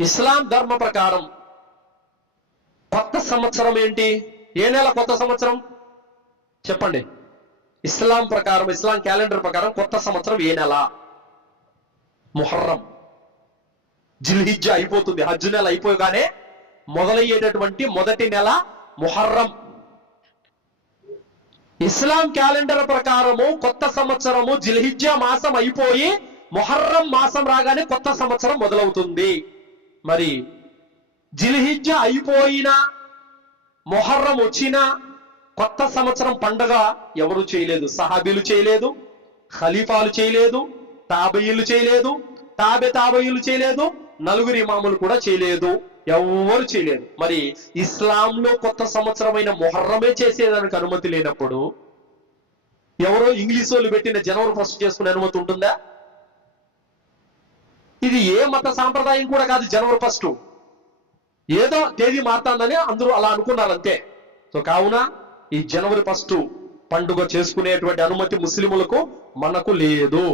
ఇస్లాం ధర్మ ప్రకారం కొత్త సంవత్సరం ఏంటి? ఏ నెల కొత్త సంవత్సరం? చెప్పండి. ఇస్లాం ప్రకారం ఇస్లాం క్యాలెండర్ ప్రకారం కొత్త సంవత్సరం ఏ నెల? ముహర్రం. జిల్హిజ్జా అయిపోతుంది. హజ్ నెల అయిపోగానే మొదలయ్యేటటువంటి మొదటి నెల ముహర్రం. ఇస్లాం క్యాలెండర్ ప్రకారము కొత్త సంవత్సరము జిల్హిజ్జా మాసం అయిపోయి మొహర్రం మాసం రాగానే కొత్త సంవత్సరం మొదలవుతుంది. మరి జిలిహిజ్జ అయిపోయినా మొహర్రం వచ్చినా కొత్త సంవత్సరం పండగ ఎవరు చేయలేదు. సహాబీలు చేయలేదు ఖలీఫాలు చేయలేదు తాబయ్యులు చేయలేదు తాబె తాబయ్యులు చేయలేదు నలుగురు ఇమాములు కూడా చేయలేదు ఎవ్వరు చేయలేదు. మరి ఇస్లాంలో కొత్త సంవత్సరమైన మొహర్రమే చేసేదానికి అనుమతి లేనప్పుడు ఎవరో ఇంగ్లీష్ వాళ్ళు పెట్టిన జనవరి ఫస్ట్ చేసుకునే అనుమతి ఉంటుందా? ఇది ఏ మత సాంప్రదాయం కూడా కాదు జనవరి ఫస్ట్. ఏదో తేదీ మారుతుందని అందరూ అలా అనుకున్నారు అంతే సో కావున ఈ జనవరి ఫస్ట్ పండుగ చేసుకునేటువంటి అనుమతి ముస్లిములకు మనకు లేదు.